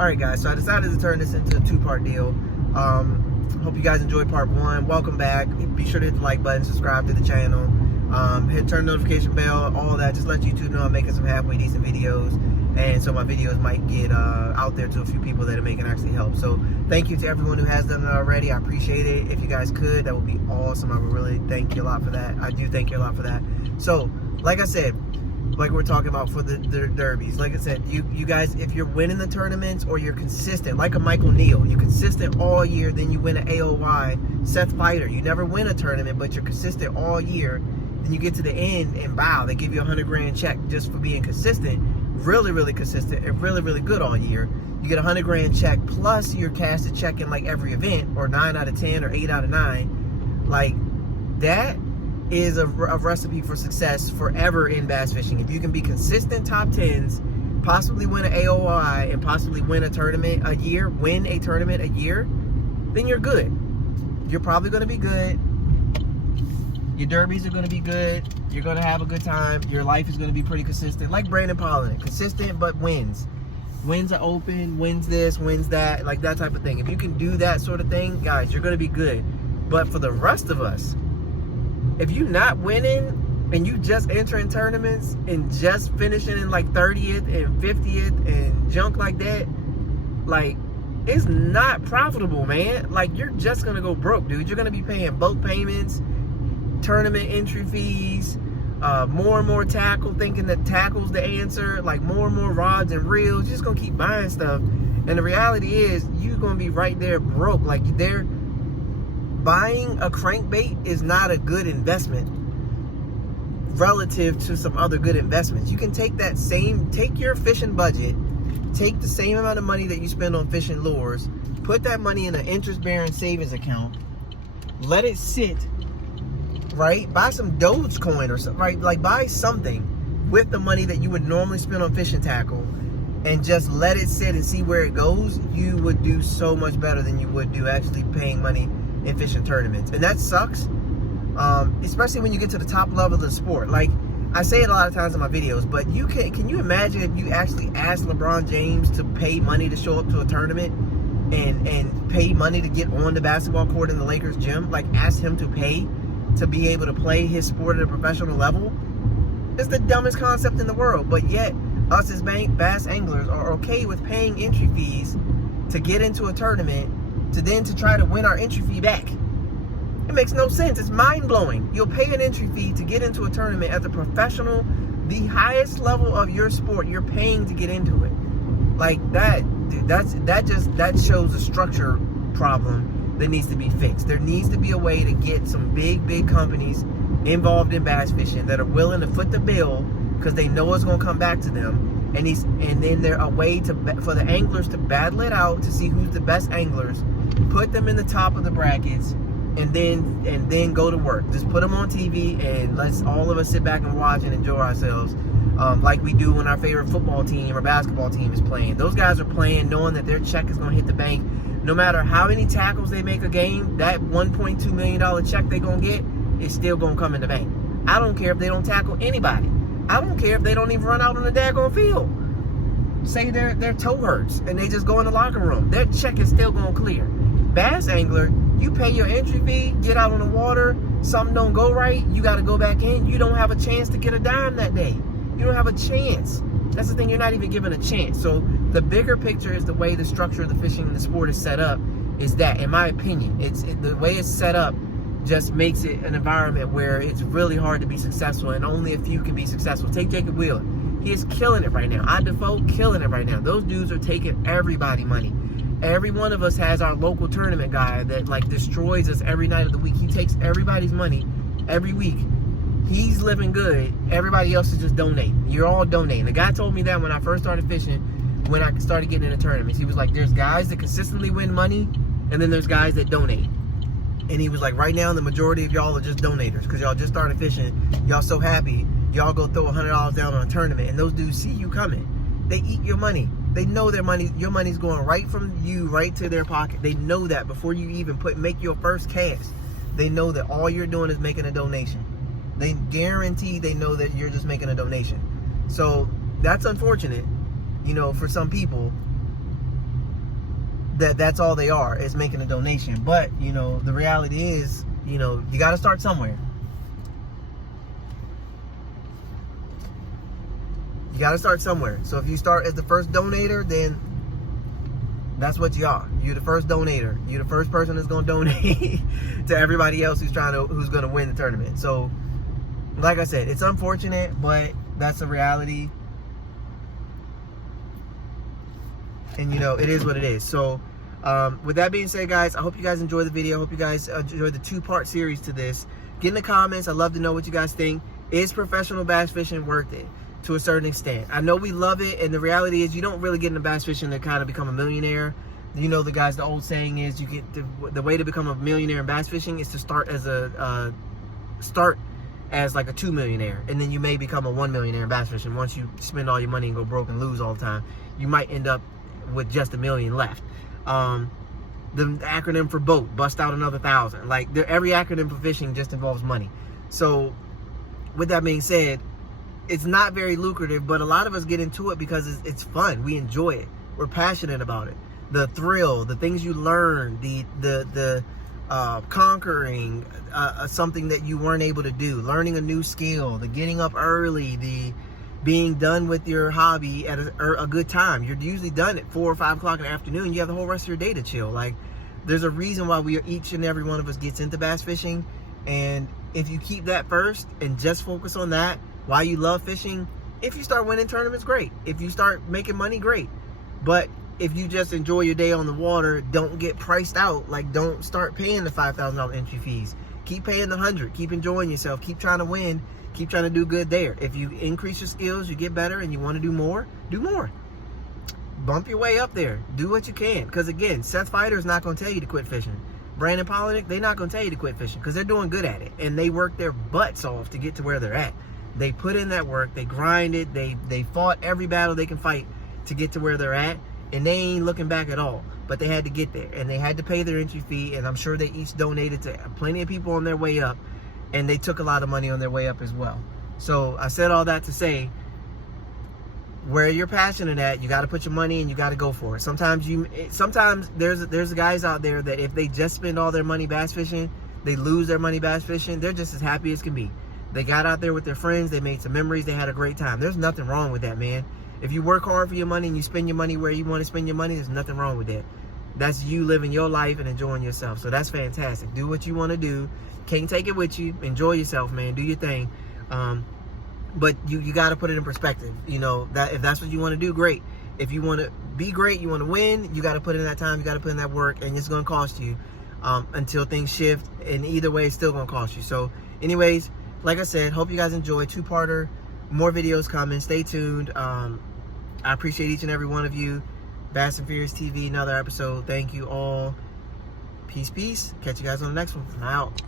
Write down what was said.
Alright guys, so I decided to turn this into a two-part deal. Hope you guys enjoyed part one. Welcome back. Be sure to hit the like button, subscribe to the channel, turn the notification bell, all that. Just let YouTube know I'm making some halfway decent videos, and so my videos might get out there to a few people that it may can actually help. So thank you to everyone who has done it already. I appreciate it. If you guys could, that would be awesome. I would really thank you a lot for that. I do thank you a lot for that. So like I said, like we're talking about for the derbies, like I said, you guys, if you're winning the tournaments or you're consistent, like a Michael Neal, you're consistent all year, then you win an AOY. Seth Fighter, you never win a tournament, but you're consistent all year, then you get to the end and wow, they give you $100 grand check just for being consistent, really consistent and really good all year. You get $100 grand check plus your cash to check in like every event, or 9 out of 10 or 8 out of 9. Like that is a recipe for success forever in bass fishing. If you can be consistent top 10s, possibly win an AOI, and possibly win a tournament a year, then you're good. You're probably going to be good. Your derbies are going to be good. You're going to have a good time. Your life is going to be pretty consistent. Like Brandon Pollitt, consistent but wins. Wins are open, wins this, wins that, like that type of thing. If you can do that sort of thing, guys, you're going to be good. But for the rest of us, if you're not winning and you just entering tournaments and just finishing in like 30th and 50th and junk like that, like, it's not profitable, man. Like, you're just gonna go broke, dude. You're gonna be paying boat payments, tournament entry fees, more and more tackle, thinking that tackle's the answer, like more and more rods and reels. You're just gonna keep buying stuff, and the reality is you're gonna be right there broke. Like, buying a crankbait is not a good investment relative to some other good investments. You can take your fishing budget, take the same amount of money that you spend on fishing lures, put that money in an interest-bearing savings account, let it sit, right? Buy some Dogecoin or something, right? Like, buy something with the money that you would normally spend on fishing tackle and just let it sit and see where it goes. You would do so much better than you would do actually paying money in fishing tournaments. And that sucks, especially when you get to the top level of the sport. Like, I say it a lot of times in my videos, but can you imagine if you actually asked LeBron James to pay money to show up to a tournament and pay money to get on the basketball court in the Lakers gym? Like, ask him to pay to be able to play his sport at a professional level? It's the dumbest concept in the world, but yet us as bass anglers are okay with paying entry fees to get into a tournament, to try to win our entry fee back. It makes no sense. It's mind-blowing. You'll pay an entry fee to get into a tournament as a professional, the highest level of your sport, you're paying to get into it. Like, that shows a structure problem that needs to be fixed. There needs to be a way to get some big companies involved in bass fishing that are willing to foot the bill because they know it's going to come back to them. And then there a way for the anglers to battle it out to see who's the best anglers, put them in the top of the brackets, and then go to work. Just put them on TV and let's all of us sit back and watch and enjoy ourselves, like we do when our favorite football team or basketball team is playing. Those guys are playing knowing that their check is going to hit the bank. No matter how many tackles they make a game, that $1.2 million check they're going to get is still going to come in the bank. I don't care if they don't tackle anybody. I don't care if they don't even run out on the daggone field. Say their toe hurts and they just go in the locker room. Their check is still going to clear. Bass angler, you pay your entry fee, get out on the water, something don't go right, you got to go back in. You don't have a chance to get a dime that day. You don't have a chance. That's the thing, you're not even given a chance. So the bigger picture is the way the structure of the fishing and the sport is set up is that, in my opinion, the way it's set up just makes it an environment where it's really hard to be successful, and only a few can be successful. Take Jacob Wheeler. He is killing it right now. Defoe, killing it right now. Those dudes are taking everybody money. Every one of us has our local tournament guy that like destroys us every night of the week. He takes everybody's money every week. He's living good. Everybody else is just donating. You're all donating. The guy told me that when I first started fishing, when I started getting into tournaments. He was like, there's guys that consistently win money, and then there's guys that donate. And he was like, right now, the majority of y'all are just donators because y'all just started fishing. Y'all so happy. Y'all go throw $100 down on a tournament, and those dudes see you coming. They eat your money. They know your money's going right from you right to their pocket. They know that before you even make your first cast. They know that all you're doing is making a donation. They guarantee they know that you're just making a donation. So that's unfortunate, you know, for some people. that's all they are, is making a donation. But you know, the reality is, you know, you got to start somewhere. You got to start somewhere. So if you start as the first donator, then that's what you are. You're the first donator. You're the first person that's going to donate to everybody else who's going to win the tournament. So, like I said, it's unfortunate, but that's the reality. And, you know, it is what it is. So, with that being said, guys, I hope you guys enjoyed the video. I hope you guys enjoyed the 2-part series to this. Get in the comments. I'd love to know what you guys think. Is professional bass fishing worth it? To a certain extent. I know we love it, and the reality is you don't really get into bass fishing to kind of become a millionaire. You know, the old saying is, you get the way to become a millionaire in bass fishing is to start as like a 2 millionaire, and then you may become a 1 millionaire in bass fishing. Once you spend all your money and go broke and lose all the time, you might end up with just $1 million left. The acronym for boat, bust out another 1,000. Like, every acronym for fishing just involves money. So with that being said, it's not very lucrative, but a lot of us get into it because it's fun. We enjoy it. We're passionate about it. The thrill, the things you learn, the conquering something that you weren't able to do, learning a new skill, the getting up early, the being done with your hobby at a good time. You're usually done at 4 or 5 o'clock in the afternoon. You have the whole rest of your day to chill. Like, there's a reason why each and every one of us gets into bass fishing. And if you keep that first and just focus on that, why you love fishing, if you start winning tournaments, great. If you start making money, great. But if you just enjoy your day on the water, don't get priced out. Like, don't start paying the $5,000 entry fees. Keep paying the $100. Keep enjoying yourself. Keep trying to win. Keep trying to do good there. If you increase your skills, you get better, and you want to do more, do more. Bump your way up there. Do what you can. Because, again, Seth Feider's not going to tell you to quit fishing. Brandon Polinick, they're not going to tell you to quit fishing because they're doing good at it. And they work their butts off to get to where they're at. They put in that work. They grinded. They fought every battle they can fight to get to where they're at. And they ain't looking back at all. But they had to get there. And they had to pay their entry fee. And I'm sure they each donated to plenty of people on their way up. And they took a lot of money on their way up as well. So I said all that to say, where you're passionate at, you got to put your money and you got to go for it. Sometimes there's guys out there that if they just spend all their money bass fishing, they lose their money bass fishing. They're just as happy as can be. They got out there with their friends. They made some memories. They had a great time. There's nothing wrong with that, man. If you work hard for your money and you spend your money where you want to spend your money, there's nothing wrong with that. That's you living your life and enjoying yourself. So that's fantastic. Do what you want to do. Can't take it with you. Enjoy yourself, man. Do your thing. But you got to put it in perspective. You know, that if that's what you want to do, great. If you want to be great, you want to win, you got to put in that time. You got to put in that work, and it's going to cost you until things shift. And either way, it's still going to cost you. So anyways, like I said, hope you guys enjoy. 2-parter, more videos coming. Stay tuned. I appreciate each and every one of you. Bass and Furious TV, another episode. Thank you all. Peace, peace. Catch you guys on the next one. I'm out.